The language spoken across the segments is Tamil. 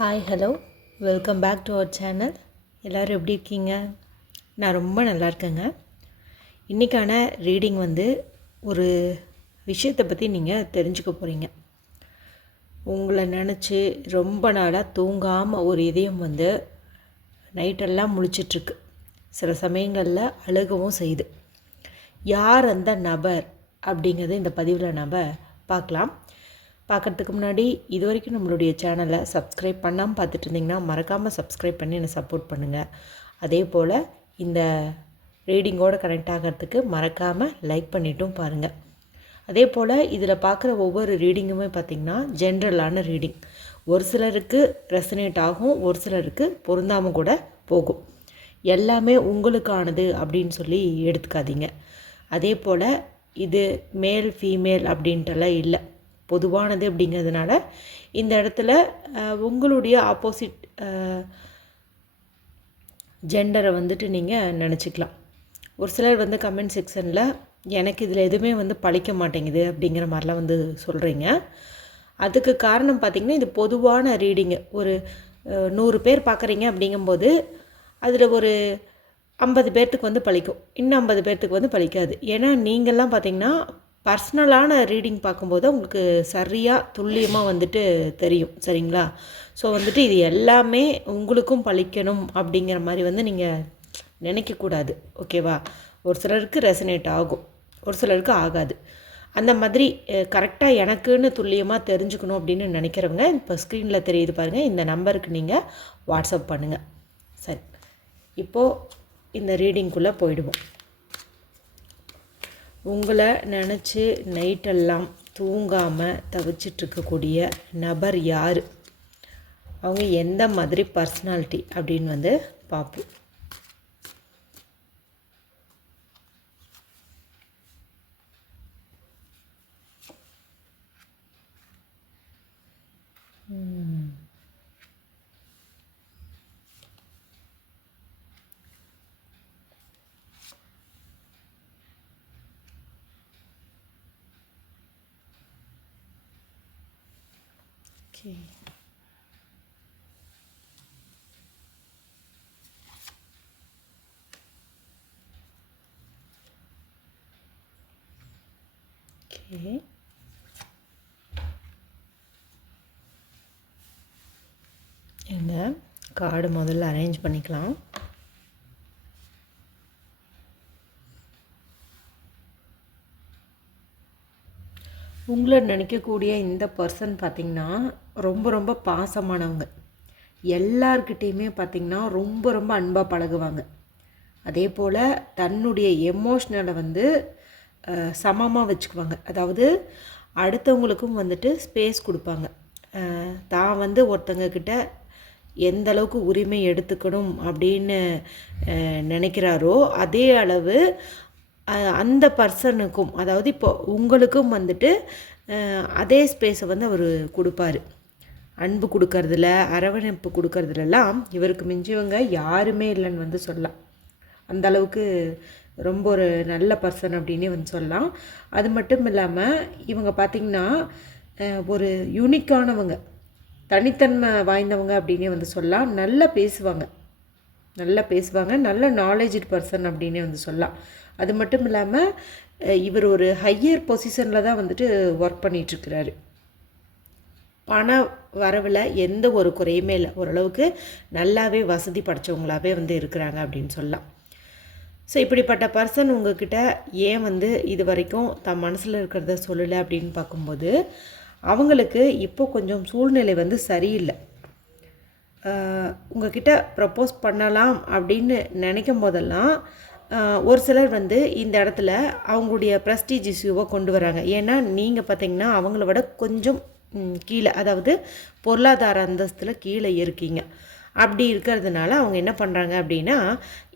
Hi hello welcome back to our channel. எல்லோரும் எப்படி இருக்கீங்க? நான் ரொம்ப நல்லா இருக்கேங்க. இன்றைக்கான ரீடிங் ஒரு விஷயத்தை பற்றி நீங்கள் தெரிஞ்சுக்க போகிறீங்க. உங்களை நினச்சி ரொம்ப நாளாக தூங்காமல் ஒரு இதயம் நைட்டெல்லாம் முழிச்சிட்ருக்கு. சில சமயங்களில் அழுகவும் செய்யுது. யார் அந்த நபர் அப்படிங்கிறது இந்த பதிவில் நம்ம பார்க்கலாம். பார்க்குறதுக்கு முன்னாடி இது வரைக்கும் நம்மளுடைய சேனலை சப்ஸ்கிரைப் பண்ணாமல் பார்த்துட்டு இருந்திங்கன்னா மறக்காமல் சப்ஸ்கிரைப் பண்ணி என்னை சப்போர்ட் பண்ணுங்கள். அதே போல் இந்த ரீடிங்கோடு கனெக்ட் ஆகிறதுக்கு மறக்காமல் லைக் பண்ணிட்டும் பாருங்கள். அதே போல் இதில் பார்க்குற ஒவ்வொரு ரீடிங்குமே பார்த்திங்கன்னா ஜென்ரலான ரீடிங். ஒரு சிலருக்கு ரெசனேட் ஆகும், ஒரு சிலருக்கு பொருந்தாமல் கூட போகும். எல்லாமே உங்களுக்கானது அப்படின்னு சொல்லி எடுத்துக்காதீங்க. அதே போல் இது மேல் ஃபீமேல் அப்படின்ட்டுலாம் இல்லை, பொதுவானது அப்படிங்கிறதுனால இந்த இடத்துல உங்களுடைய ஆப்போசிட் ஜெண்டரை நீங்கள் நினச்சிக்கலாம். ஒரு சிலர் கமெண்ட் செக்ஷனில் எனக்கு இதில் எதுவுமே பழிக்க மாட்டேங்குது அப்படிங்கிற மாதிரிலாம் சொல்கிறீங்க. அதுக்கு காரணம் பார்த்திங்கன்னா, இது பொதுவான ரீடிங்கு. ஒரு 100 பேர் பார்க்குறீங்க அப்படிங்கும்போது அதில் ஒரு 50 பேர்த்துக்கு பழிக்கும், இன்னும் 50 பேர்த்துக்கு பழிக்காது. ஏன்னா நீங்கள்லாம் பார்த்திங்கன்னா பர்சனலான ரீடிங் பார்க்கும்போது உங்களுக்கு சரியாக துல்லியமாக தெரியும், சரிங்களா? ஸோ இது எல்லாமே உங்களுக்கும் பழிக்கணும் அப்படிங்கிற மாதிரி நீங்கள் நினைக்கக்கூடாது, ஓகேவா? ஒரு சிலருக்கு ரெசனேட் ஆகும், ஒரு சிலருக்கு ஆகாது. அந்த மாதிரி கரெக்டாக எனக்குன்னு துல்லியமாக தெரிஞ்சுக்கணும் அப்படின்னு நினைக்கிறவங்க இப்போ ஸ்க்ரீனில் தெரியுது பாருங்கள், இந்த நம்பருக்கு நீங்கள் வாட்ஸ்அப் பண்ணுங்கள். சரி, இப்போது இந்த ரீடிங்குள்ளே போயிடுவோம். உங்களை நினச்சி நைட்டெல்லாம் தூங்காமல் தவிச்சிட்ருக்கக்கூடிய நபர் யார், அவங்க எந்த மாதிரி பர்சனாலிட்டி அப்படின்னு பார்ப்போம். Okay. Okay. இந்த கார்டு முதல்ல அரேஞ்ச் பண்ணிக்கலாம். உங்களை நினைக்கக்கூடிய இந்த பர்சன் பார்த்திங்கன்னா ரொம்ப ரொம்ப பாசமானவங்க. எல்லார்கிட்டேயுமே பார்த்திங்கன்னா ரொம்ப ரொம்ப அன்பாக பழகுவாங்க. அதே போல் தன்னுடைய எமோஷ்னலை சமமாக வச்சுக்குவாங்க. அதாவது அடுத்தவங்களுக்கும் ஸ்பேஸ் கொடுப்பாங்க. தான் ஒருத்தங்கக்கிட்ட எந்த அளவுக்கு உரிமை எடுத்துக்கணும் அப்படின்னு நினைக்கிறாரோ அதே அளவு அந்த பர்சனுக்கும், அதாவது இப்போ உங்களுக்கும் அதே ஸ்பேஸை அவர் கொடுப்பார். அன்பு கொடுக்கறதுல, அரவணைப்பு கொடுக்கறதுலலாம் இவருக்கு மிஞ்சியவங்க யாருமே இல்லைன்னு சொல்லலாம். அந்த அளவுக்கு ரொம்ப ஒரு நல்ல பர்சன் அப்படின்னே சொல்லலாம். அது மட்டும் இல்லாமல் இவங்க பார்த்திங்கன்னா ஒரு யூனிக்கானவங்க, தனித்தன்மை வாய்ந்தவங்க அப்படின்னே சொல்லலாம். நல்லா பேசுவாங்க, நல்ல நாலேஜ் பர்சன் அப்படின்னே சொல்லலாம். அது மட்டும் இல்லாமல் இவர் ஒரு ஹையர் பொசிஷனில் தான் ஒர்க் பண்ணிகிட்ருக்கிறாரு. பண வரவில் எந்த ஒரு குறையுமே இல்லை, ஓரளவுக்கு நல்லாவே வசதி படைத்தவங்களாகவே இருக்கிறாங்க அப்படின்னு சொல்லலாம். ஸோ இப்படிப்பட்ட பர்சன் உங்ககிட்ட ஏன் இது வரைக்கும் தன் மனசில் இருக்கிறத சொல்லலை அப்படின்னு பார்க்கும்போது அவங்களுக்கு இப்போ கொஞ்சம் சூழ்நிலை சரியில்லை. உங்ககிட்ட ப்ரப்போஸ் பண்ணலாம் அப்படின்னு நினைக்கும் போதெல்லாம் ஒரு சிலர் இந்த இடத்துல அவங்களுடைய ப்ரெஸ்டீஜ் இஷ்யூவை கொண்டு வராங்க. ஏன்னா நீங்கள் பார்த்திங்கன்னா அவங்கள விட கொஞ்சம் கீழே, அதாவது பொருளாதார அந்தஸ்தில் கீழே இருக்கீங்க. அப்படி இருக்கிறதுனால அவங்க என்ன பண்ணுறாங்க அப்படின்னா,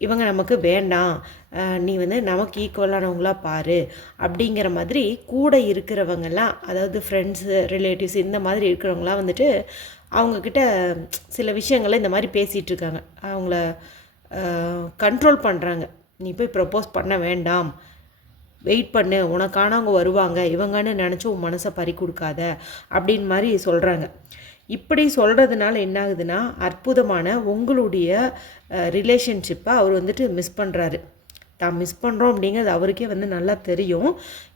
இவங்க நமக்கு வேண்டாம், நீ நமக்கு ஈக்குவலானவங்களாக பாரு அப்படிங்கிற மாதிரி கூட இருக்கிறவங்கெல்லாம், அதாவது ஃப்ரெண்ட்ஸு, ரிலேட்டிவ்ஸ் இந்த மாதிரி இருக்கிறவங்களாம் அவங்கக்கிட்ட சில விஷயங்களை இந்த மாதிரி பேசிகிட்ருக்காங்க. அவங்கள கண்ட்ரோல் பண்ணுறாங்க. நீ போய் ப்ரப்போஸ் பண்ண வேண்டாம், வெயிட் பண்ணு, உனக்கானவங்க வருவாங்க, இவங்கன்னு நினச்சி உன் மனசை பறி கொடுக்காத அப்படின்னு மாதிரி சொல்கிறாங்க. இப்படி சொல்கிறதுனால என்ன ஆகுதுன்னா, அற்புதமான உங்களுடைய ரிலேஷன்ஷிப்பை அவர் வந்துட்டு மிஸ் பண்ணுறாரு. தான் மிஸ் பண்ணுறோம் அப்படிங்கிறது அவருக்கே வந்து நல்லா தெரியும்.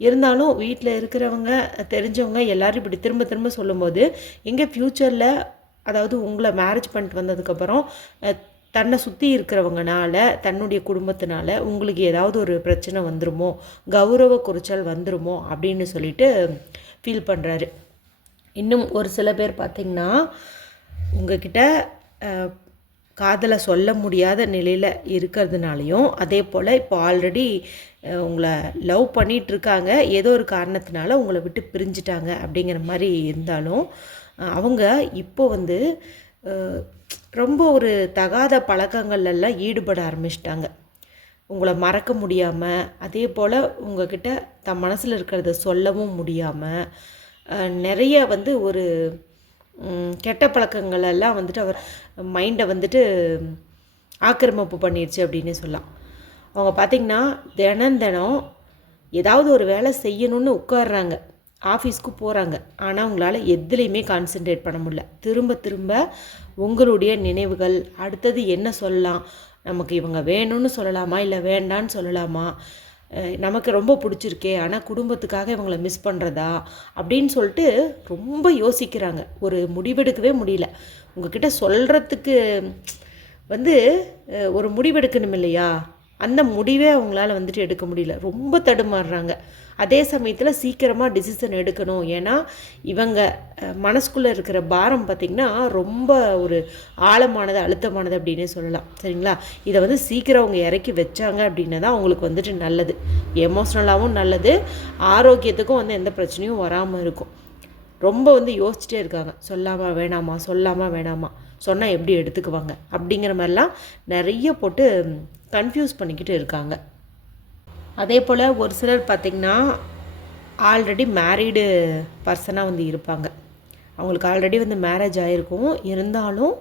இருந்தாலும் வீட்டில் இருக்கிறவங்க, தெரிஞ்சவங்க எல்லோரும் இப்படி திரும்ப திரும்ப சொல்லும்போது, எங்கே ஃப்யூச்சரில் அதாவது உங்களை மேரேஜ் பண்ணிட்டு வந்ததுக்கப்புறம் தன்னை சுற்றி இருக்கிறவங்கனால, தன்னுடைய குடும்பத்தினால உங்களுக்கு ஏதாவது ஒரு பிரச்சனை வந்துருமோ, கௌரவ குறைச்சல் வந்துருமோ அப்படின்னு சொல்லிட்டு ஃபீல் பண்ணுறாரு. இன்னும் ஒரு சில பேர் பார்த்திங்கன்னா, உங்ககிட்ட காதலை சொல்ல முடியாத நிலையில் இருக்கிறதுனாலையும், அதே போல் இப்போ ஆல்ரெடி உங்களை லவ் பண்ணிகிட்ருக்காங்க, ஏதோ ஒரு காரணத்தினால உங்களை விட்டு பிரிஞ்சிட்டாங்க அப்படிங்கிற மாதிரி இருந்தாலும், அவங்க இப்போ வந்து ரொம்ப ஒரு தகாத பழக்கங்கள்லாம் ஈடுபட ஆரம்பிச்சிட்டாங்க. உங்களை மறக்க முடியாமல், அதே போல் உங்கள்கிட்ட தன் மனசில் இருக்கிறத சொல்லவும் முடியாமல், நிறைய வந்து ஒரு கெட்ட பழக்கங்களெல்லாம் வந்துட்டு அவர் மைண்டை வந்துட்டு ஆக்கிரமிப்பு பண்ணிடுச்சு அப்படின்னு சொல்லலாம். அவங்க பார்த்திங்கன்னா தினம் ஏதாவது ஒரு வேலை செய்யணும்னு உட்கார்றாங்க, ஆஃபீஸ்க்கு போகிறாங்க. ஆனால் அவங்களால எதுலேயுமே கான்சென்ட்ரேட் பண்ண முடியல. திரும்ப உங்களுடைய நினைவுகள், அடுத்தது என்ன சொல்லலாம், நமக்கு இவங்க வேணும்னு சொல்லலாமா இல்லை வேண்டான்னு சொல்லலாமா, நமக்கு ரொம்ப பிடிச்சிருக்கே ஆனால் குடும்பத்துக்காக இவங்களை மிஸ் பண்ணுறதா அப்படின்னு சொல்லிட்டு ரொம்ப யோசிக்கிறாங்க. ஒரு முடிவெடுக்கவே முடியல. உங்ககிட்ட சொல்கிறதுக்கு வந்து ஒரு முடிவெடுக்கணும் இல்லையா, அந்த முடிவே அவங்களால வந்துட்டு எடுக்க முடியல. ரொம்ப தடுமாறுறாங்க. அதே சமயத்தில் சீக்கிரமாக டிசிஷன் எடுக்கணும். ஏன்னா இவங்க மனசுக்குள்ளே இருக்கிற பாரம் பார்த்திங்கன்னா ரொம்ப ஒரு ஆழமானது, அழுத்தமானது அப்படின்னே சொல்லலாம். சரிங்களா? இதை வந்து சீக்கிரம் அவங்க இறக்கி வச்சாங்க அப்படின்னா தான் அவங்களுக்கு வந்துட்டு நல்லது, எமோஷ்னலாகவும் நல்லது, ஆரோக்கியத்துக்கும் வந்து எந்த பிரச்சனையும் வராமல் இருக்கும். ரொம்ப வந்து யோசிச்சுட்டே இருக்காங்க, சொல்லாமா வேணாமா, சொல்லாமா வேணாமா, சொன்னால் எப்படி எடுத்துக்குவாங்க அப்படிங்கிற மாதிரிலாம் நிறைய போட்டு கன்ஃபியூஸ் பண்ணிக்கிட்டு இருக்காங்க. அதே போல் ஒரு சிலர் பார்த்திங்கன்னா ஆல்ரெடி மேரீடு பர்சனாக வந்து இருப்பாங்க. அவங்களுக்கு ஆல்ரெடி வந்து மேரேஜ் ஆகிருக்கும். இருந்தாலும்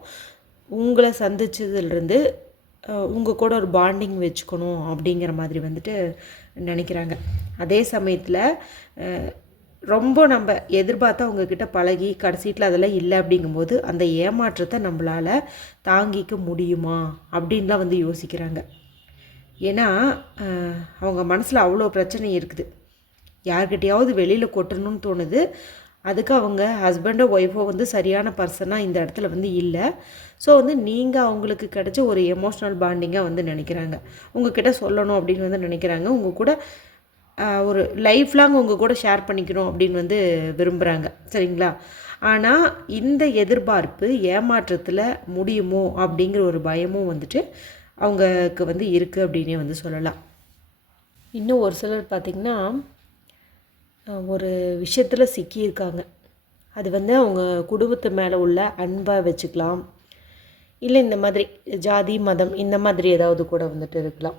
உங்களை சந்திச்சதுலேருந்து உங்கள் கூட ஒரு பாண்டிங் வச்சுக்கணும் அப்படிங்கிற மாதிரி வந்துட்டு நினைக்கிறாங்க. அதே சமயத்தில் ரொம்ப நம்ம எதிர்பார்த்தா அவங்கக்கிட்ட பழகி கடைசியில் அதெல்லாம் இல்லை அப்படிங்கும்போது அந்த ஏமாற்றத்தை நம்மளால் தாங்கிக்க முடியுமா அப்படின்லாம் வந்து யோசிக்கிறாங்க. ஏன்னா அவங்க மனசில் அவ்வளோ பிரச்சனை இருக்குது. யார்கிட்டையாவது வெளியில் கொட்டணும்னு தோணுது. அதுக்கு அவங்க ஹஸ்பண்டோ ஒய்ஃபோ வந்து சரியான பர்சனாக இந்த இடத்துல வந்து இல்லை. ஸோ வந்து நீங்கள் அவங்களுக்கு கிடைச்ச ஒரு எமோஷ்னல் பாண்டிங்காக வந்து நினைக்கிறாங்க. உங்ககிட்ட சொல்லணும் அப்படின்னு வந்து நினைக்கிறாங்க. உங்கள் கூட ஒரு லைஃப் லாங் உங்கள் கூட ஷேர் பண்ணிக்கணும் அப்படின்னு வந்து விரும்புகிறாங்க. சரிங்களா? ஆனால் இந்த எதிர்பார்ப்பு ஏமாற்றத்தில் முடியுமோ அப்படிங்கிற ஒரு பயமும் வந்துட்டு அவங்களுக்கு வந்து இருக்குது அப்படின்னே வந்து சொல்லலாம். இன்னும் ஒரு சிலர் பார்த்திங்கன்னா ஒரு விஷயத்தில் சிக்கியிருக்காங்க. அது வந்து அவங்க குடும்பத்து மேலே உள்ள அன்பாக வச்சுக்கலாம், இல்லை இந்த மாதிரி ஜாதி மதம் இந்த மாதிரி ஏதாவது கூட வந்துட்டு இருக்கலாம்.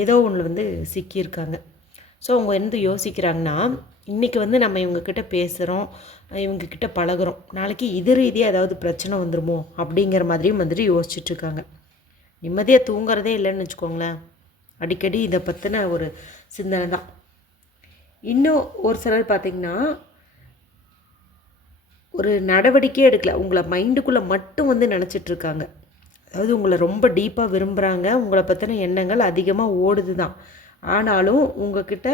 ஏதோ ஒன்று வந்து சிக்கியிருக்காங்க. ஸோ அவங்க வந்து யோசிக்கிறாங்கன்னா, இன்றைக்கி வந்து நம்ம இவங்கக்கிட்ட பேசுகிறோம், இவங்கக்கிட்ட பழகிறோம், நாளைக்கு இது ரீதியாக ஏதாவது பிரச்சனை வந்துடுமோ அப்படிங்கிற மாதிரியும் வந்துட்டு யோசிச்சுட்ருக்காங்க. நிம்மதியாக தூங்குறதே இல்லைன்னு வச்சுக்கோங்களேன். அடிக்கடி இதை பற்றின ஒரு சிந்தனை தான். இன்னும் ஒரு சிலர் பார்த்திங்கன்னா ஒரு நடவடிக்கையே எடுக்கலை, உங்களை மைண்டுக்குள்ளே மட்டும் வந்து நினச்சிட்ருக்காங்க. அதாவது உங்களை ரொம்ப டீப்பாக விரும்புகிறாங்க, உங்களை பற்றின எண்ணங்கள் அதிகமாக ஓடுது தான். ஆனாலும் உங்கள்கிட்ட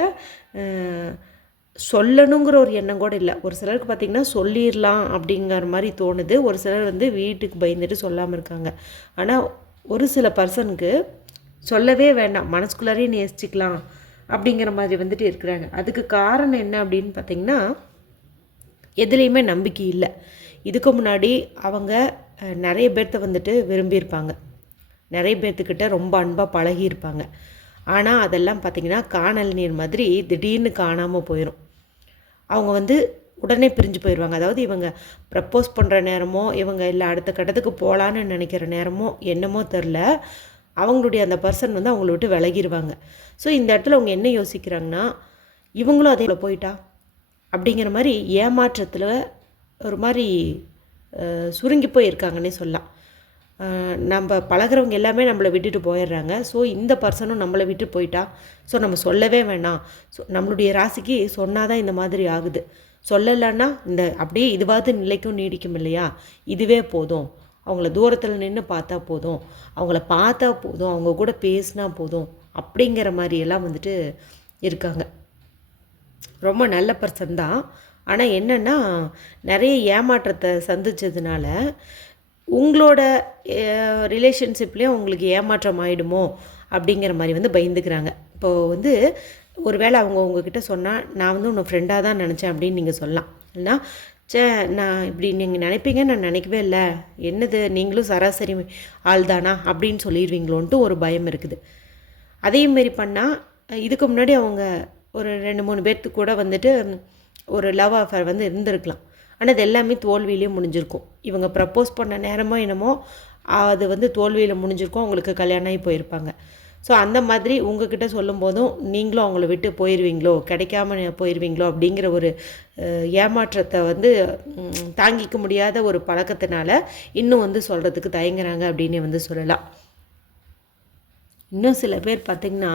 சொல்லணுங்கிற ஒரு எண்ணம் கூட இல்லை. ஒரு சிலருக்கு பார்த்திங்கன்னா சொல்லிடலாம் அப்படிங்கிற மாதிரி தோணுது. ஒரு சிலர் வந்து வீட்டுக்கு பயந்துட்டு சொல்லாமல் இருக்காங்க. ஆனால் ஒரு சில பர்சனுக்கு சொல்லவே வேண்டாம், மனசுக்குள்ளாரையே நேசிச்சிக்கலாம் அப்படிங்கிற மாதிரி வந்துட்டு இருக்கிறாங்க. அதுக்கு காரணம் என்ன அப்படின்னு பார்த்திங்கன்னா, எதுலேயுமே நம்பிக்கை இல்லை. இதுக்கு முன்னாடி அவங்க நிறைய பேர்த்த வந்துட்டு விரும்பியிருப்பாங்க, நிறைய பேர்த்துக்கிட்ட ரொம்ப அன்பாக பழகியிருப்பாங்க. ஆனால் அதெல்லாம் பார்த்திங்கன்னா காணல் நீர் மாதிரி திடீர்னு காணாமல் போயிடும். அவங்க வந்து உடனே பிரிஞ்சு போயிடுவாங்க. அதாவது இவங்க ப்ரப்போஸ் பண்ணுற நேரமோ, இவங்க இல்லை அடுத்த கட்டத்துக்கு போகலான்னு நினைக்கிற நேரமோ என்னமோ தெரில, அவங்களுடைய அந்த பர்சன் வந்து அவங்கள விட்டு விலகிடுவாங்க. ஸோ இந்த இடத்துல அவங்க என்ன யோசிக்கிறாங்கன்னா, இவங்களும் அதே போயிட்டா அப்படிங்கிற மாதிரி ஏமாற்றத்தில் ஒரு மாதிரி சுருங்கி போயிருக்காங்கன்னே சொல்லலாம். நம்ம பழகிறவங்க எல்லாமே நம்மளை விட்டுட்டு போயிடுறாங்க. ஸோ இந்த பர்சனும் நம்மளை விட்டு போயிட்டா, ஸோ நம்ம சொல்லவே வேணாம், ஸோ நம்மளுடைய ராசிக்கு சொன்னால் தான் இந்த மாதிரி ஆகுது, சொல்லலைன்னா இந்த அப்படியே இதுவாவது நிலைக்கும் நீடிக்கும் இல்லையா, இதுவே போதும். அவங்கள தூரத்தில் நின்று பார்த்தா போதும், அவங்கள பார்த்தா போதும், அவங்க கூட பேசினா போதும் அப்படிங்கிற மாதிரியெல்லாம் வந்துட்டு இருக்காங்க. ரொம்ப நல்ல பர்சன் தான். ஆனால் என்னென்னா நிறைய ஏமாற்றத்தை சந்தித்ததுனால உங்களோட ரிலேஷன்ஷிப்லேயும் உங்களுக்கு ஏமாற்றம் ஆகிடுமோ அப்படிங்கிற மாதிரி வந்து பயந்துக்கிறாங்க. இப்போது வந்து ஒரு வேளை அவங்க உங்ககிட்ட சொன்னால் நான் வந்து உன்னை ஃப்ரெண்டாக தான் நினச்சேன் அப்படின்னு நீங்கள் சொல்லலாம். இல்லைனா நான் இப்படி நீங்கள் நினைப்பீங்கன்னு நான் நினைக்கவே இல்லை, என்னது நீங்களும் சராசரி ஆள் தானா அப்படின்னு சொல்லிடுவீங்களோன்ட்டு ஒரு பயம் இருக்குது. அதேமாரி பண்ணால் இதுக்கு முன்னாடி அவங்க ஒரு 2-3 பேர்த்துக்கு கூட வந்துட்டு ஒரு லவ் அஃபேர் வந்து இருந்திருக்கலாம். ஆனால் அது எல்லாமே தோல்வியிலே முடிஞ்சிருக்கும். இவங்க ப்ரப்போஸ் பண்ண நேரமோ என்னமோ அது வந்து தோல்வியில் முடிஞ்சிருக்கும், அவங்களுக்கு கல்யாணம் ஆகி போயிருப்பாங்க. ஸோ அந்த மாதிரி உங்ககிட்ட சொல்லும் போதும் நீங்களும் அவங்கள விட்டு போயிடுவீங்களோ, கிடைக்காம போயிடுவீங்களோ அப்படிங்கிற ஒரு ஏமாற்றத்தை வந்து தாங்கிக்க முடியாத ஒரு பழக்கத்தினால இன்னும் வந்து சொல்கிறதுக்கு தயங்குறாங்க அப்படின்னு வந்து சொல்லலாம். இன்னும் சில பேர் பார்த்திங்கன்னா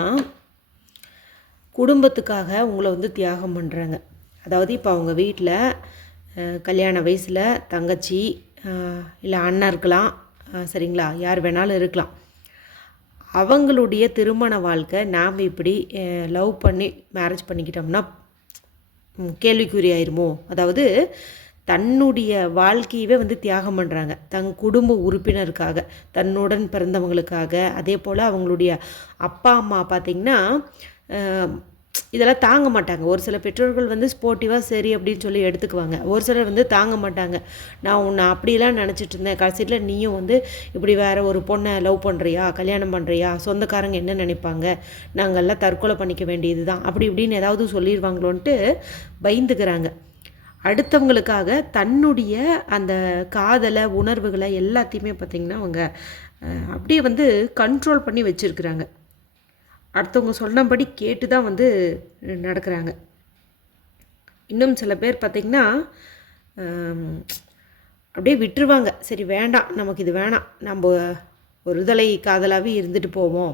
குடும்பத்துக்காக உங்களை வந்து தியாகம் பண்ணுறாங்க. அதாவது இப்போ அவங்க வீட்டில் கல்யாண வயசில் தங்கச்சி இல்லை அண்ணன் இருக்கலாம், சரிங்களா, யார் வேணாலும் இருக்கலாம். அவங்களுடைய திருமண வாழ்க்கை நாம் இப்படி லவ் பண்ணி மேரேஜ் பண்ணிக்கிட்டோம்னா கேள்விக்குறியாயிருமோ. அதாவது தன்னுடைய வாழ்க்கையவே வந்து தியாகம் பண்ணுறாங்க தன் குடும்ப உறுப்பினருக்காக, தன்னுடன் பிறந்தவங்களுக்காக. அதே போல் அவங்களுடைய அப்பா அம்மா பார்த்திங்கன்னா இதெல்லாம் தாங்க மாட்டாங்க. ஒரு சில பெற்றோர்கள் வந்து ஸ்போர்ட்டிவாக சரி அப்படின்னு சொல்லி எடுத்துக்குவாங்க. ஒரு சிலர் வந்து தாங்க மாட்டாங்க. நான் உன்னை அப்படிலாம் நினச்சிட்டு இருந்தேன், கடைசியில் நீயும் வந்து இப்படி வேறு ஒரு பொண்ணை லவ் பண்ணுறியா, கல்யாணம் பண்ணுறியா, சொந்தக்காரங்க என்ன நினைப்பாங்க, நாங்கள்லாம் தற்கொலை பண்ணிக்க வேண்டியது தான் அப்படி இப்படின்னு ஏதாவது சொல்லிடுவாங்களோன்ட்டு பயந்துக்கிறாங்க. அடுத்தவங்களுக்காக தன்னுடைய அந்த காதலை உணர்வுகளை எல்லாத்தையுமே பார்த்திங்கன்னா அவங்க அப்படியே வந்து கண்ட்ரோல் பண்ணி வச்சுருக்குறாங்க. அடுத்தவங்க சொன்னபடி கேட்டு தான் வந்து நடக்கிறாங்க. இன்னும் சில பேர் பார்த்திங்கன்னா அப்படியே விட்டுருவாங்க. சரி வேண்டாம், நமக்கு இது வேணாம், நம்ம ஒரு விடுதலை காதலாகவே இருந்துட்டு போவோம்,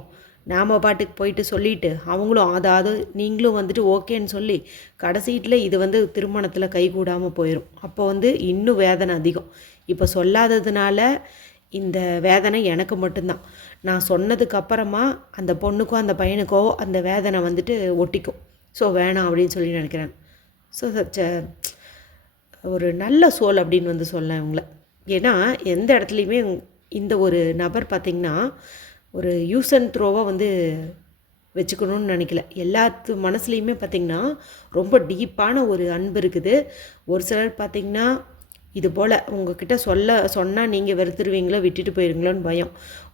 நாம் பாட்டுக்கு போயிட்டு சொல்லிவிட்டு அவங்களும் அதாவது நீங்களும் வந்துட்டு ஓகேன்னு சொல்லி கடைசீட்டில் இது வந்து திருமணத்தில் கைகூடாமல் போயிடும். அப்போ வந்து இன்னும் வேதனை அதிகம். இப்போ சொல்லாததுனால இந்த வேதனை எனக்கு மட்டும்தான். நான் சொன்னதுக்கப்புறமா அந்த பொண்ணுக்கோ அந்த பையனுக்கோ அந்த வேதனை வந்துட்டு ஒட்டிக்கும். ஸோ வேணாம் அப்படின்னு சொல்லி நினைக்கிறேன். ஸோ ஒரு நல்ல சோல் அப்படின்னு வந்து சொல்லலாம் இவங்கள. ஏன்னா எந்த இடத்துலையுமே இந்த ஒரு நபர் பார்த்திங்கன்னா ஒரு யூஸ் அண்ட் த்ரோவாக வந்து வச்சுக்கணும்னு நினைக்கல. எல்லாத்து மனசுலேயுமே பார்த்திங்கன்னா ரொம்ப டீப்பான ஒரு அன்பு இருக்குது. ஒரு சிலர் பார்த்திங்கன்னா இது போல் உங்ககிட்ட சொன்னால் நீங்கள் வெறுத்துருவீங்களோ, விட்டுட்டு போயிருங்களோன்னு பயம்.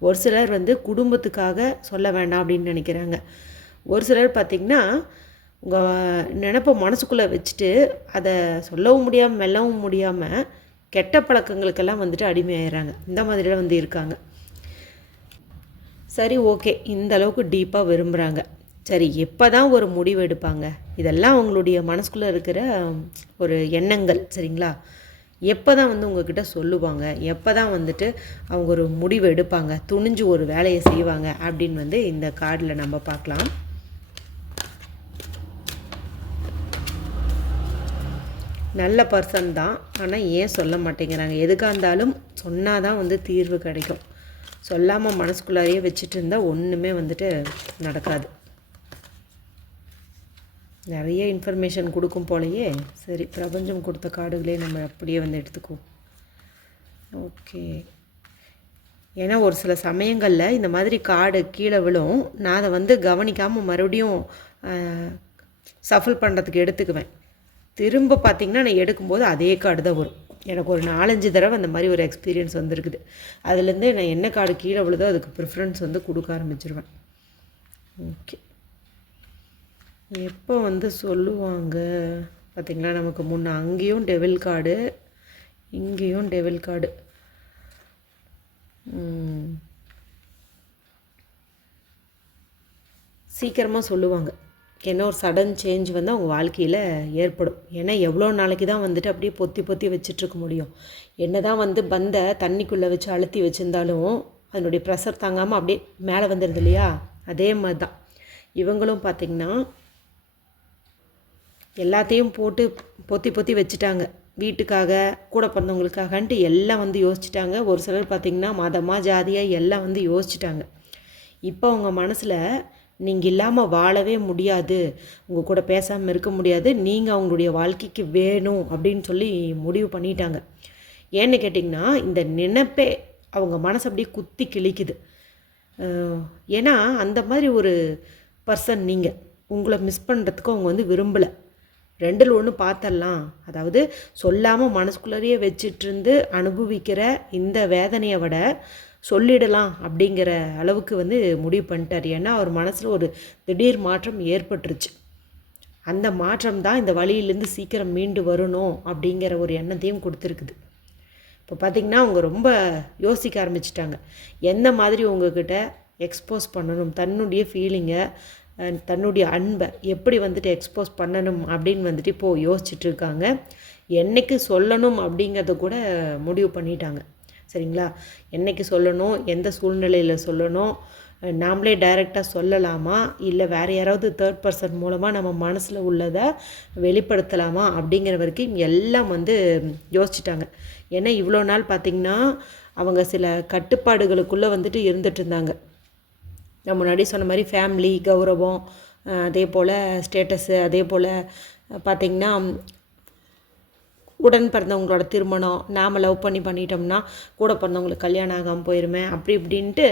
ஒரு சிலர் வந்து குடும்பத்துக்காக சொல்ல வேண்டாம் அப்படின்னு நினைக்கிறாங்க. ஒரு சிலர் பார்த்திங்கன்னா உங்கள் நினப்பை மனசுக்குள்ளே வச்சுட்டு அதை சொல்லவும் முடியாமல் மெல்லவும் முடியாமல் கெட்ட பழக்கங்களுக்கெல்லாம் வந்துட்டு அடிமையாயிடுறாங்க. இந்த மாதிரிலாம் வந்து இருக்காங்க. சரி ஓகே, இந்த அளவுக்கு டீப்பாக விரும்புகிறாங்க. சரி எப்போ தான் ஒரு முடிவு எடுப்பாங்க? இதெல்லாம் அவங்களுடைய மனசுக்குள்ளே இருக்கிற ஒரு எண்ணங்கள், சரிங்களா. எப்போ தான் வந்து உங்ககிட்ட சொல்லுவாங்க, எப்போ தான் வந்துட்டு அவங்க ஒரு முடிவு எடுப்பாங்க, துணிஞ்சு ஒரு வேலையை செய்வாங்க அப்படின்னு வந்து இந்த கார்டில் நம்ம பார்க்கலாம். நல்ல பர்சன் தான், ஆனால் ஏன் சொல்ல மாட்டேங்கிறாங்க? எதுக்காக இருந்தாலும் சொன்னால் தான் வந்து தீர்வு கிடைக்கும். சொல்லாமல் மனசுக்குள்ளாரையே வச்சுட்டு இருந்தால் ஒன்றுமே வந்துட்டு நடக்காது. நிறைய இன்ஃபர்மேஷன் கொடுக்கும் போலையே. சரி, பிரபஞ்சம் கொடுத்த கார்டுகளே நம்ம அப்படியே வந்து எடுத்துக்குவோம். ஓகே, ஏன்னா ஒரு சில சமயங்களில் இந்த மாதிரி கார்டு கீழே விழும், நான் அதை வந்து கவனிக்காமல் மறுபடியும் சஃபில் பண்ணுறதுக்கு எடுத்துக்குவேன். திரும்ப பார்த்திங்கன்னா நான் எடுக்கும்போது அதே கார்டு தான் வரும். எனக்கு ஒரு 4-5 தடவை அந்த மாதிரி ஒரு எக்ஸ்பீரியன்ஸ் வந்துருக்குது. அதுலேருந்தே நான் என்ன கார்டு கீழே விழுதோ அதுக்கு ப்ரிஃபரன்ஸ் வந்து கொடுக்க ஆரம்பிச்சிருவேன். ஓகே, எப்போ வந்து சொல்லுவாங்க பார்த்திங்களா? நமக்கு முன்னே அங்கேயும் டெவில் கார்டு, இங்கேயும் டெவில் கார்டு. சீக்கிரமாக சொல்லுவாங்க. ஏன்னா ஒரு சடன் சேஞ்ச் வந்து அவங்க வாழ்க்கையில் ஏற்படும். ஏன்னா எவ்வளோ நாளைக்கு தான் வந்துட்டு அப்படியே பொத்தி பொத்தி வச்சிட்ருக்க முடியும்? என்ன தான் வந்து பந்தை தண்ணிக்குள்ளே வச்சு அழுத்தி வச்சுருந்தாலும் அதனுடைய ப்ரெஷர் தாங்காமல் அப்படியே மேலே வந்துடுது இல்லையா? அதே மாதிரி தான் இவங்களும் பார்த்திங்கன்னா எல்லாத்தையும் போட்டு பொத்தி பொத்தி வச்சுட்டாங்க. வீட்டுக்காக, கூட பிறந்தவங்களுக்காகன்ட்டு எல்லாம் வந்து யோசிச்சுட்டாங்க. ஒரு சிலர் பார்த்திங்கன்னா மதமாக ஜாதியாக எல்லாம் வந்து யோசிச்சுட்டாங்க. இப்போ அவங்க மனசில் நீங்கள் இல்லாமல் வாழவே முடியாது, உங்கள் கூட பேசாமல் இருக்க முடியாது, நீங்கள் அவங்களுடைய வாழ்க்கைக்கு வேணும் அப்படின்னு சொல்லி முடிவு பண்ணிட்டாங்க. ஏன்னு கேட்டிங்கன்னா இந்த நினைப்பே அவங்க மனசு அப்படியே குத்தி கிழிக்குது. ஏன்னா அந்த மாதிரி ஒரு பர்சன் நீங்கள், உங்களை மிஸ் பண்ணுறதுக்கு அவங்க வந்து விரும்பலை. ரெண்டில் ஒன்று பார்த்துடலாம், அதாவது சொல்லாமல் மனசுக்குள்ளேயே வச்சிட்ருந்து அனுபவிக்கிற இந்த வேதனையை விட சொல்லிடலாம் அப்படிங்கிற அளவுக்கு வந்து முடிவு பண்ணிட்டார். ஏன்னா அவர் மனசில் ஒரு திடீர் மாற்றம் ஏற்பட்டுருச்சு. அந்த மாற்றம் தான் இந்த வழியிலேருந்து சீக்கிரம் மீண்டு வரணும் அப்படிங்கிற ஒரு எண்ணத்தையும் கொடுத்துருக்குது. இப்போ பார்த்திங்கன்னா அவங்க ரொம்ப யோசிக்க ஆரம்பிச்சிட்டாங்க. எந்த மாதிரி உங்ககிட்ட எக்ஸ்போஸ் பண்ணணும், தன்னுடைய ஃபீலிங்கை, தன்னுடைய அன்பை எப்படி வந்துட்டு எக்ஸ்போஸ் பண்ணணும் அப்படின்னு வந்துட்டு இப்போது யோசிச்சுட்ருக்காங்க. என்றைக்கு சொல்லணும் அப்படிங்கிறத கூட முடிவு பண்ணிட்டாங்க. சரிங்களா? என்றைக்கு சொல்லணும், எந்த சூழ்நிலையில் சொல்லணும், நாமளே டைரெக்டாக சொல்லலாமா, இல்லை வேறு யாராவது தேர்ட் பர்சன் மூலமாக நம்ம மனசில் உள்ளதை வெளிப்படுத்தலாமா அப்படிங்கிற வரைக்கும் எல்லாம் வந்து யோசிச்சிட்டாங்க. ஏன்னா இவ்வளோ நாள் பார்த்திங்கன்னா அவங்க சில கட்டுப்பாடுகளுக்குள்ளே வந்துட்டு இருந்துட்டு இருந்தாங்க. நான் முன்னாடி சொன்ன மாதிரி ஃபேமிலி, கௌரவம், அதே போல் ஸ்டேட்டஸு, அதே போல் பார்த்திங்கன்னா உடன் பிறந்தவங்களோட திருமணம், நாம் லவ் பண்ணிட்டோம்னா கூட பிறந்தவங்களுக்கு கல்யாணம் ஆகாமல் போயிருமே, அப்படி இப்படின்ட்டு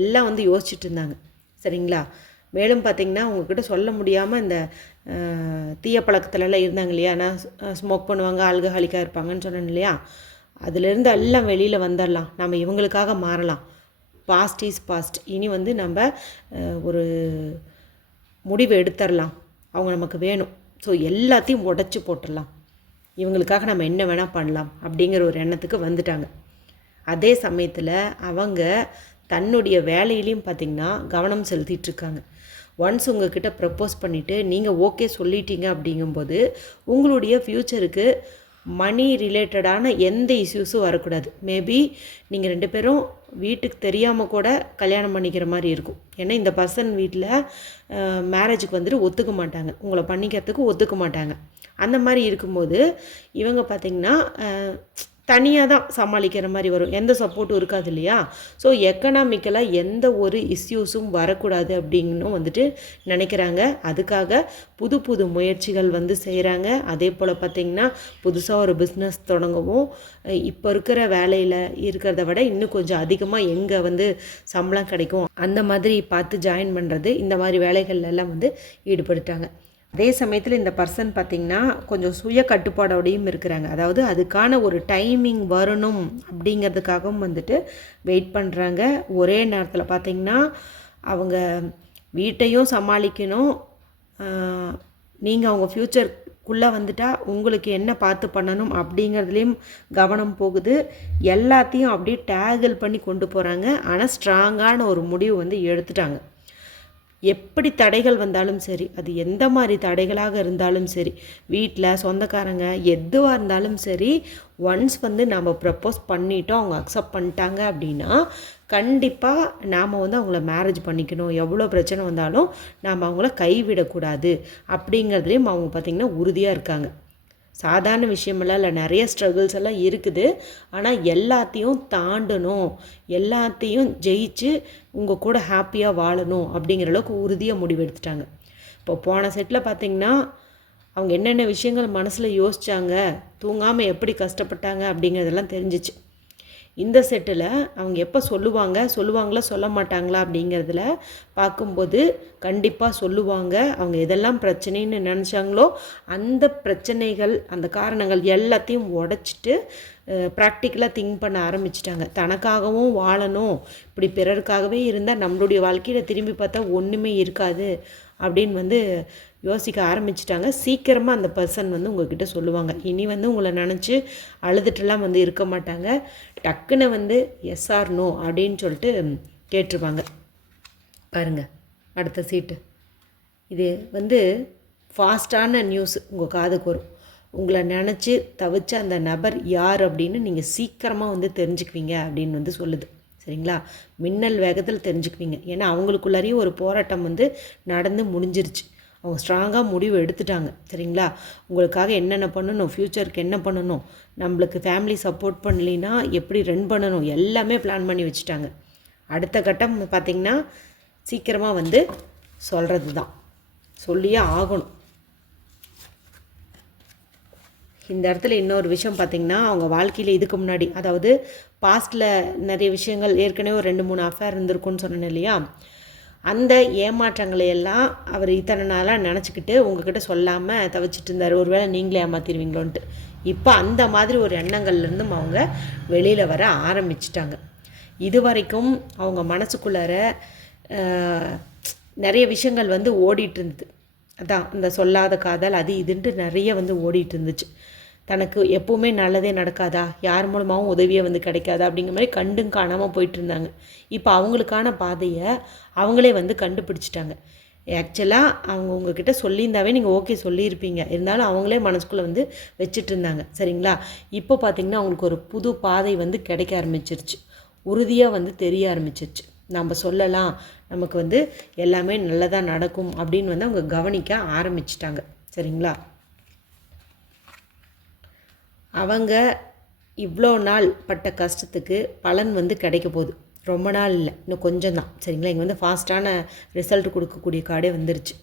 எல்லாம் வந்து யோசிச்சுட்டு இருந்தாங்க. சரிங்களா? மேலும் பார்த்திங்கன்னா உங்கள்கிட்ட சொல்ல முடியாமல் இந்த தீய பழக்கத்துலலாம் இருந்தாங்க இல்லையா, நான் ஸ்மோக் பண்ணுவாங்க, ஆல்கஹாலிக்காக இருப்பாங்கன்னு சொன்னேன் இல்லையா, அதுலேருந்து எல்லாம் வெளியில் வந்துடலாம், நம்ம இவங்களுக்காக மாறலாம். Past is past. இனி வந்து நம்ம ஒரு முடிவு எடுத்துடலாம், அவங்க நமக்கு வேணும், ஸோ எல்லாத்தையும் உடச்சி போட்டுடலாம், இவங்களுக்காக நம்ம என்ன வேணால் பண்ணலாம் அப்படிங்கிற ஒரு எண்ணத்துக்கு வந்துட்டாங்க. அதே சமயத்தில் அவங்க தன்னுடைய வேலையிலையும் பார்த்திங்கன்னா கவனம் செலுத்திட்டுருக்காங்க. ஒன்ஸ் உங்கள்கிட்ட ப்ரப்போஸ் பண்ணிவிட்டு நீங்கள் ஓகே சொல்லிட்டீங்க அப்படிங்கும்போது உங்களுடைய ஃப்யூச்சருக்கு மணி ரிலேட்டடான எந்த இஷ்யூஸும் வரக்கூடாது. மேபி நீங்கள் 2 பேரும் வீட்டுக்கு தெரியாமல் கூட கல்யாணம் பண்ணிக்கிற மாதிரி இருக்கும். ஏன்னா இந்த பர்சன் வீட்டில் மேரேஜுக்கு வந்துட்டு ஒத்துக்க மாட்டாங்க, உங்களை பண்ணிக்கிறதுக்கு ஒத்துக்க மாட்டாங்க. அந்த மாதிரி இருக்கும்போது இவங்க பார்த்திங்கன்னா தனியாக தான் சமாளிக்கிற மாதிரி வரும், எந்த சப்போர்ட்டும் இருக்காது இல்லையா. ஸோ எக்கனாமிக்கலாக எந்த ஒரு இஷ்யூஸும் வரக்கூடாது அப்படின்னும் வந்துட்டு நினைக்கிறாங்க. அதுக்காக புது புது முயற்சிகள் வந்து செய்கிறாங்க. அதே போல் பார்த்திங்கன்னா புதுசாக ஒரு பிஸ்னஸ் தொடங்கவும், இப்போ இருக்கிற வேலையில் இருக்கிறத விட இன்னும் கொஞ்சம் அதிகமாக எங்கே வந்து சம்பளம் கிடைக்கும் அந்த மாதிரி பார்த்து ஜாயின் பண்ணுறது, இந்த மாதிரி வேலைகள்லாம் வந்து ஈடுபடுத்தாங்க. அதே சமயத்தில் இந்த பர்சன் பார்த்திங்கன்னா கொஞ்சம் சுய கட்டுப்பாடோடையும் இருக்கிறாங்க. அதாவது அதுக்கான ஒரு டைமிங் வரணும் அப்படிங்கிறதுக்காகவும் வந்துட்டு வெயிட் பண்ணுறாங்க. ஒரே நேரத்தில் பார்த்திங்கன்னா அவங்க வீட்டையும் சமாளிக்கணும், நீங்கள் அவங்க ஃப்யூச்சருக்குள்ளே வந்துட்டால் உங்களுக்கு என்ன பார்த்து பண்ணணும் அப்படிங்கிறதுலேயும் கவனம் போகுது. எல்லாத்தையும் அப்படியே டேகிள் பண்ணி கொண்டு போகிறாங்க. ஆனால் ஸ்ட்ராங்கான ஒரு முடிவு வந்து எடுத்துட்டாங்க. எப்படி தடைகள் வந்தாலும் சரி, அது எந்த மாதிரி தடைகளாக இருந்தாலும் சரி, வீட்டில் சொந்தக்காரங்க எதுவாக இருந்தாலும் சரி, ஒன்ஸ் வந்து நம்ம ப்ரப்போஸ் பண்ணிட்டோம், அவங்க அக்செப்ட் பண்ணிட்டாங்க அப்படின்னா கண்டிப்பாக நாம் வந்து அவங்கள மேரேஜ் பண்ணிக்கணும், எவ்வளோ பிரச்சனை வந்தாலும் நாம் அவங்கள கைவிடக்கூடாது அப்படிங்கிறதுலேயும் அவங்க பார்த்திங்கன்னா உறுதியாக இருக்காங்க. சாதாரண விஷயமெல்லாம் இல்லை, நிறைய ஸ்ட்ரகிள்ஸ் எல்லாம் இருக்குது. ஆனால் எல்லாத்தையும் தாண்டணும், எல்லாத்தையும் ஜெயிச்சு உங்கள் கூட ஹாப்பியாக வாழணும் அப்படிங்கிற அளவுக்கு உறுதியாக முடிவெடுத்துட்டாங்க. இப்போ போன செட்டில் பார்த்திங்கன்னா அவங்க என்னென்ன விஷயங்கள் மனசில் யோசித்தாங்க, தூங்காமல் எப்படி கஷ்டப்பட்டாங்க அப்படிங்கிறதெல்லாம் தெரிஞ்சிச்சு. இந்த செட்டில் அவங்க எப்போ சொல்லுவாங்களா சொல்ல மாட்டாங்களா அப்படிங்கிறதுல பார்க்கும்போது கண்டிப்பாக சொல்லுவாங்க. அவங்க எதெல்லாம் பிரச்சனைன்னு நினச்சாங்களோ அந்த பிரச்சனைகள், அந்த காரணங்கள் எல்லாத்தையும் உடச்சிட்டு ப்ராக்டிக்கலாக திங்க் பண்ண ஆரம்பிச்சிட்டாங்க. தனக்காகவும் வாழணும், இப்படி பிறருக்காகவே இருந்தால் நம்மளுடைய வாழ்க்கையில் திரும்பி பார்த்தா ஒன்றுமே இருக்காது அப்படின்னு வந்து யோசிக்க ஆரம்பிச்சிட்டாங்க. சீக்கிரமாக அந்த பர்சன் வந்து உங்கள்கிட்ட சொல்லுவாங்க. இனி வந்து உங்களை நினச்சி அழுதுட்டுலாம் வந்து இருக்க மாட்டாங்க. டக்குன்னு வந்து எஸ் ஆர் நோ அப்படின்னு சொல்லிட்டு கேட்டுருவாங்க. பாருங்கள் அடுத்த சீட்டு. இது வந்து ஃபாஸ்டான நியூஸ் உங்கள் காதுக்கு வரும். உங்களை நினச்சி தவிச்ச அந்த நபர் யார் அப்படின்னு நீங்கள் சீக்கிரமாக வந்து தெரிஞ்சுக்குவீங்க அப்படின்னு வந்து சொல்லுது. சரிங்களா? மின்னல் வேகத்தில் தெரிஞ்சுக்குவீங்க. ஏன்னா அவங்களுக்குள்ளாரையும் ஒரு போராட்டம் வந்து நடந்து முடிஞ்சிருச்சு. அவங்க ஸ்ட்ராங்காக முடிவு எடுத்துட்டாங்க. சரிங்களா? உங்களுக்காக என்னென்ன பண்ணணும், ஃப்யூச்சருக்கு என்ன பண்ணணும், நம்மளுக்கு ஃபேமிலி சப்போர்ட் பண்ணலின்னா எப்படி ரன் பண்ணணும், எல்லாமே பிளான் பண்ணி வச்சுட்டாங்க. அடுத்த கட்டம் பார்த்திங்கன்னா சீக்கிரமாக வந்து சொல்கிறது தான், சொல்லியே ஆகணும். இந்த இடத்துல இன்னொரு விஷயம் பார்த்திங்கன்னா, அவங்க வாழ்க்கையில் இதுக்கு முன்னாடி, அதாவது பாஸ்ட்டில் நிறைய விஷயங்கள் ஏற்கனவே ஒரு 2-3 அஃபேர் இருந்திருக்குன்னு சொன்னேன் இல்லையா, அந்த ஏமாற்றங்களை எல்லாம் அவர் இத்தனை நாளாக நினச்சிக்கிட்டு உங்ககிட்ட சொல்லாமல் தவிச்சிட்டு இருந்தார். ஒருவேளை நீங்களே ஏமாற்றிடுவீங்களோன்ட்டு. இப்போ அந்த மாதிரி ஒரு எண்ணங்கள்லேருந்தும் அவங்க வெளியில் வர ஆரம்பிச்சிட்டாங்க. இது வரைக்கும் அவங்க மனசுக்குள்ளார நிறைய விஷயங்கள் வந்து ஓடிட்டு இருந்தது. அதான் இந்த சொல்லாத காதல் அது இதுன்ட்டு நிறைய வந்து ஓடிட்டு இருந்துச்சு. தனக்கு எப்போவுமே நல்லதே நடக்காதா, யார் மூலமாகவும் உதவியை வந்து கிடைக்காதா அப்படிங்கிற மாதிரி கண்டும் காணாமல் போயிட்டு இருந்தாங்க. இப்போ அவங்களுக்கான பாதையை அவங்களே வந்து கண்டுபிடிச்சிட்டாங்க. ஆக்சுவலாக அவங்க உங்ககிட்ட சொல்லியிருந்தாவே நீங்கள் ஓகே சொல்லியிருப்பீங்க, இருந்தாலும் அவங்களே மனசுக்குள்ளே வந்து வச்சுட்டு இருந்தாங்க. சரிங்களா? இப்போ பார்த்திங்கன்னா அவங்களுக்கு ஒரு புது பாதை வந்து கிடைக்க ஆரம்பிச்சிருச்சு, உறுதியாக வந்து தெரிய ஆரம்பிச்சிருச்சு. நம்ம சொல்லலாம், நமக்கு வந்து எல்லாமே நல்லதாக நடக்கும் அப்படின்னு வந்து அவங்க கவனிக்க ஆரம்பிச்சிட்டாங்க. சரிங்களா? அவங்க இவ்வளோ நாள் பட்ட கஷ்டத்துக்கு பலன் வந்து கிடைக்க போகுது. ரொம்ப நாள் இல்லை, இன்னும் கொஞ்சம் தான். சரிங்களா? இங்கே வந்து ஃபாஸ்ட்டான ரிசல்ட் கொடுக்கக்கூடிய கார்டே வந்துருச்சு.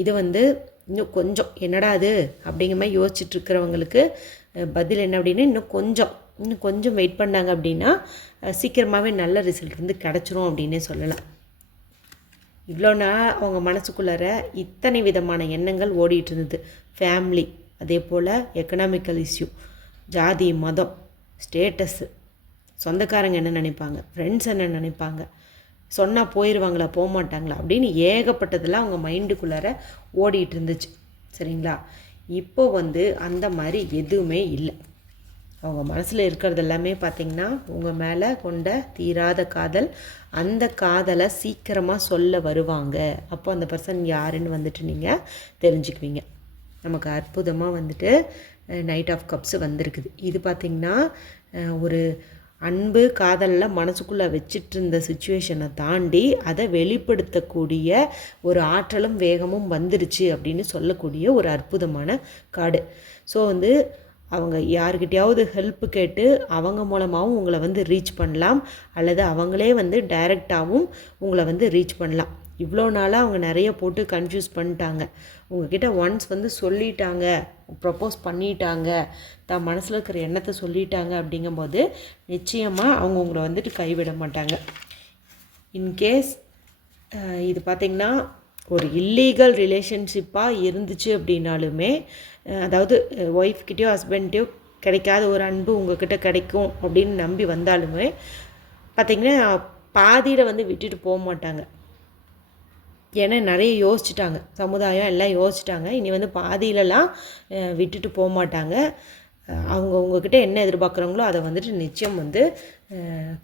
இது வந்து இன்னும் கொஞ்சம் என்னடா அது அப்படிங்கிற மாதிரி யோசிச்சுட்ருக்கிறவங்களுக்கு பதில் என்ன அப்படின்னா, இன்னும் கொஞ்சம் வெயிட் பண்ணாங்க அப்படின்னா சீக்கிரமாகவே நல்ல ரிசல்ட் வந்து கிடச்சிரும் அப்படின்னே சொல்லலாம். இவ்வளோ நாள் அவங்க மனசுக்குள்ளார இத்தனை விதமான எண்ணங்கள் ஓடிட்டு இருந்தது. ஃபேமிலி, அதே போல் எக்கனாமிக்கல் இஷ்யூ, ஜாதி மதம், ஸ்டேட்டஸு, சொந்தக்காரங்க என்ன நினைப்பாங்க, ஃப்ரெண்ட்ஸ் என்ன நினைப்பாங்க, சொன்னால் போயிடுவாங்களா போக மாட்டாங்களா அப்படின்னு ஏகப்பட்டதெல்லாம் அவங்க மைண்டுக்குள்ளார ஓடிட்டு இருந்துச்சு. சரிங்களா? இப்போ வந்து அந்த மாதிரி எதுவுமே இல்லை. அவங்க மனசில் இருக்கிறது எல்லாமே பார்த்திங்கன்னா உங்கள் மேலே கொண்ட தீராத காதல். அந்த காதலை சீக்கிரமாக சொல்ல வருவாங்க. அப்போ அந்த பர்சன் யாருன்னு வந்துட்டு நீங்கள் தெரிஞ்சுக்குவீங்க. நமக்கு அற்புதமாக வந்துட்டு நைட் ஆஃப் கப்ஸ் வந்திருக்குது. இது பார்த்திங்கன்னா ஒரு அன்பு காதலில் மனசுக்குள்ளே வச்சிட்டு இருந்த சுச்சுவேஷனை தாண்டி அதை வெளிப்படுத்தக்கூடிய ஒரு ஆற்றலும் வேகமும் வந்துருச்சு அப்படின்னு சொல்லக்கூடிய ஒரு அற்புதமான கார்டு. ஸோ வந்து அவங்க யாருக்கிட்டையாவது ஹெல்ப்பு கேட்டு அவங்க மூலமாகவும் உங்களை வந்து ரீச் பண்ணலாம், அல்லது அவங்களே வந்து டைரெக்டாகவும் உங்களை வந்து ரீச் பண்ணலாம். இவ்வளோ நாளாக அவங்க நிறைய போட்டு கன்ஃபியூஸ் பண்ணிட்டாங்க. உங்ககிட்ட ஒன்ஸ் வந்து சொல்லிட்டாங்க, ப்ரப்போஸ் பண்ணிட்டாங்க, தான் மனசில் இருக்கிற எண்ணத்தை சொல்லிட்டாங்க அப்படிங்கும்போது நிச்சயமாக அவங்க உங்களை வந்துட்டு கைவிட மாட்டாங்க. இன்கேஸ் இது பார்த்திங்கன்னா ஒரு இல்லீகல் ரிலேஷன்ஷிப்பாக இருந்துச்சு அப்படின்னாலுமே, அதாவது ஒய்ஃப்கிட்டயோ ஹஸ்பண்ட்டையோ கிடைக்காத ஒரு அன்பு உங்கள்கிட்ட கிடைக்கும் அப்படின்னு நம்பி வந்தாலுமே பார்த்திங்கன்னா பாதியில் வந்து விட்டுட்டு போக மாட்டாங்க. ஏன்னா நிறைய யோசிச்சுட்டாங்க, சமுதாயம் எல்லாம் யோசிச்சுட்டாங்க. இனி வந்து பாதியிலலாம் விட்டுட்டு போக மாட்டாங்க. அவங்க உங்ககிட்ட என்ன எதிர்பார்க்குறாங்களோ அதை வந்துட்டு நிச்சயம் வந்து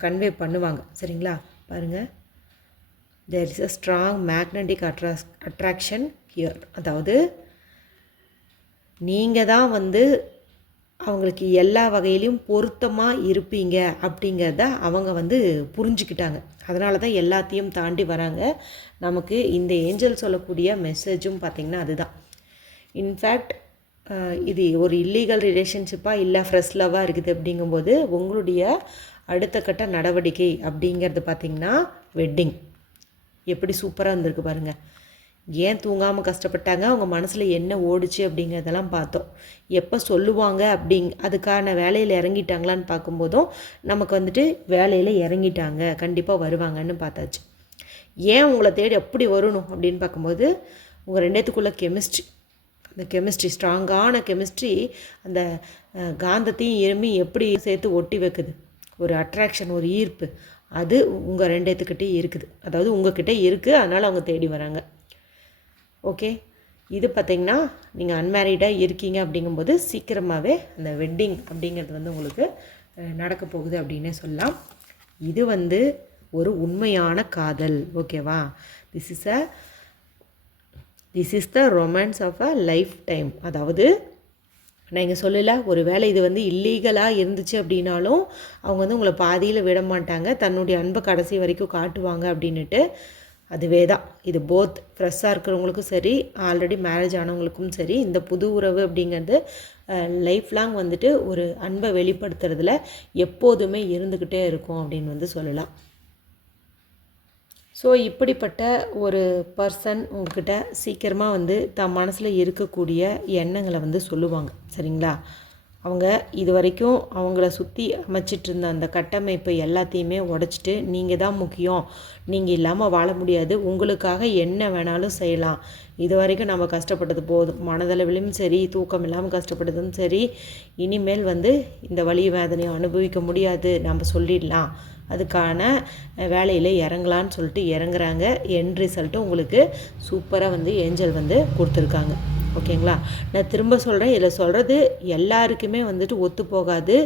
கன்வே பண்ணுவாங்க. சரிங்களா? பாருங்கள், there is a strong magnetic attraction here. அதாவது நீங்கள் தான் வந்து அவங்களுக்கு எல்லா வகையிலையும் பொருத்தமாக இருப்பீங்க அப்படிங்கிறத அவங்க வந்து புரிஞ்சுக்கிட்டாங்க. அதனால தான் எல்லாத்தையும் தாண்டி வராங்க. நமக்கு இந்த ஏஞ்சல் சொல்லக்கூடிய மெசேஜும் பார்த்திங்கன்னா அதுதான். இன்ஃபேக்ட் இது ஒரு இல்லீகல் ரிலேஷன்ஷிப்பாக இல்லை ஃப்ரெஷ் லவ்வாக இருக்குது அப்படிங்கும்போது உங்களுடைய அடுத்த கட்ட நடவடிக்கை அப்படிங்கிறது பார்த்திங்கன்னா வெட்டிங். எப்படி சூப்பராக இருந்திருக்கு பாருங்கள். ஏன் தூங்காமல் கஷ்டப்பட்டாங்க, அவங்க மனசில் என்ன ஓடிச்சு அப்படிங்கிறதெல்லாம் பார்த்தோம். எப்போ சொல்லுவாங்க அதுக்கான வேலையில் இறங்கிட்டாங்களான்னு பார்க்கும்போதும் நமக்கு வந்துட்டு வேலையில் இறங்கிட்டாங்க, கண்டிப்பாக வருவாங்கன்னு பார்த்தாச்சு. ஏன் உங்களை தேடி எப்படி வரணும் அப்படின்னு பார்க்கும்போது உங்கள் ரெண்டேத்துக்குள்ளே கெமிஸ்ட்ரி, அந்த கெமிஸ்ட்ரி, ஸ்ட்ராங்கான கெமிஸ்ட்ரி அந்த காந்தத்தையும் இரும்பி எப்படி சேர்த்து ஒட்டி வைக்குது, ஒரு அட்ராக்ஷன், ஒரு ஈர்ப்பு, அது உங்கள் ரெண்டேத்துக்கிட்டே இருக்குது. அதாவது உங்கள்கிட்ட இருக்குது, அதனால் அவங்க தேடி வராங்க. ஓகே, இது பார்த்திங்கன்னா நீங்கள் அன்மேரிடாக இருக்கீங்க அப்படிங்கும்போது சீக்கிரமாகவே அந்த வெட்டிங் அப்படிங்கிறது வந்து உங்களுக்கு நடக்க போகுது அப்படின்னே சொல்லலாம். இது வந்து ஒரு உண்மையான காதல். ஓகேவா? This is the romance of a lifetime. அதாவது நான் இங்கே சொல்லலை, ஒரு வேளை இது வந்து இல்லீகலாக இருந்துச்சு அப்படின்னாலும் அவங்க வந்து உங்களை பாதியில் விட மாட்டாங்க, தன்னுடைய அன்பை கடைசி வரைக்கும் காட்டுவாங்க அப்படின்ட்டு. அதுவே தான். இது போத் ஃப்ரெஷ்ஷாக இருக்கிறவங்களுக்கும் சரி, ஆல்ரெடி மேரேஜ் ஆனவங்களுக்கும் சரி, இந்த புது உறவு அப்படிங்கிறது லைஃப் லாங் வந்துட்டு ஒரு அன்பை வெளிப்படுத்துறதுல எப்போதுமே இருந்துக்கிட்டே இருக்கும் அப்படின்னு வந்து சொல்லலாம். ஸோ இப்படிப்பட்ட ஒரு பர்சன் உங்கள்கிட்ட சீக்கிரமாக வந்து தன் மனசில் இருக்கக்கூடிய எண்ணங்களை வந்து சொல்லுவாங்க. சரிங்களா? அவங்க இது வரைக்கும் அவங்கள சுற்றி அமைச்சிட்டு இருந்த அந்த கட்டமைப்பை எல்லாத்தையுமே உடச்சிட்டு, நீங்கள் தான் முக்கியம், நீங்கள் இல்லாமல் வாழ முடியாது, உங்களுக்காக என்ன வேணாலும் செய்யலாம், இது வரைக்கும் நம்ம கஷ்டப்பட்டது போதும், மனதளவிலும் சரி தூக்கம் இல்லாமல் கஷ்டப்பட்டதும் சரி, இனிமேல் வந்து இந்த வலி வேதனையை அனுபவிக்க முடியாது, நம்ம சொல்லிடலாம், அதுக்கான வேலையில் இறங்கலான்னு சொல்லிட்டு இறங்குறாங்க. எண்ட் ரிசல்ட்டும் உங்களுக்கு சூப்பராக வந்து ஏஞ்சல் வந்து கொடுத்துருக்காங்க. ஓகேங்களா? நான் திரும்ப சொல்கிறேன், இதில் சொல்கிறது எல்லாருக்குமே வந்துட்டு ஒத்து போகாது.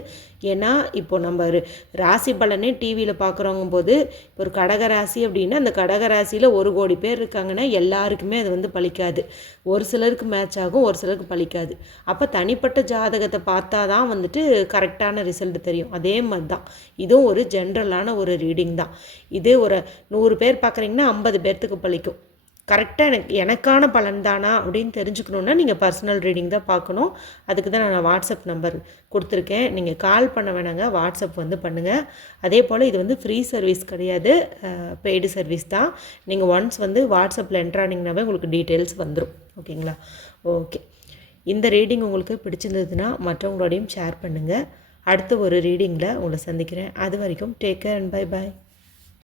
ஏன்னா இப்போ நம்ம ராசி பலனே டிவியில் பார்க்குறவங்க போது, இப்போ ஒரு கடக ராசி அப்படின்னா அந்த கடக ராசியில் 1 கோடி பேர் இருக்காங்கன்னா எல்லாருக்குமே அது வந்து பலிக்காது. ஒரு சிலருக்கு மேட்ச் ஆகும், ஒரு சிலருக்கு பலிக்காது. அப்போ தனிப்பட்ட ஜாதகத்தை பார்த்தா தான் வந்துட்டு கரெக்டான ரிசல்ட் தெரியும். அதே மாதிரி தான் இதுவும் ஒரு ஜென்ரலான ஒரு ரீடிங் தான். இது ஒரு 100 பேர் பார்க்குறீங்கன்னா 50 பேர்த்துக்கு பலிக்கும். கரெக்டாக எனக்கான பலன் தானா அப்படின்னு தெரிஞ்சுக்கணுன்னா நீங்கள் பர்சனல் ரீடிங் தான் பார்க்கணும். அதுக்கு தான் நான் வாட்ஸ்அப் நம்பர் கொடுத்துருக்கேன். நீங்கள் கால் பண்ண வேணாங்க, வாட்ஸ்அப் வந்து பண்ணுங்கள். அதே போல் இது வந்து ஃப்ரீ சர்வீஸ் கிடையாது, பெய்டு சர்வீஸ் தான். நீங்கள் ஒன்ஸ் வந்து வாட்ஸ்அப்பில் என்ட்ரானிங்கனாவே உங்களுக்கு டீட்டெயில்ஸ் வந்துடும். ஓகேங்களா? ஓகே. இந்த ரீடிங் உங்களுக்கு பிடிச்சிருந்ததுன்னா மற்றவங்களோடையும் ஷேர் பண்ணுங்கள். அடுத்த ஒரு ரீடிங்கில் உங்களை சந்திக்கிறேன். அது வரைக்கும் take care and bye bye.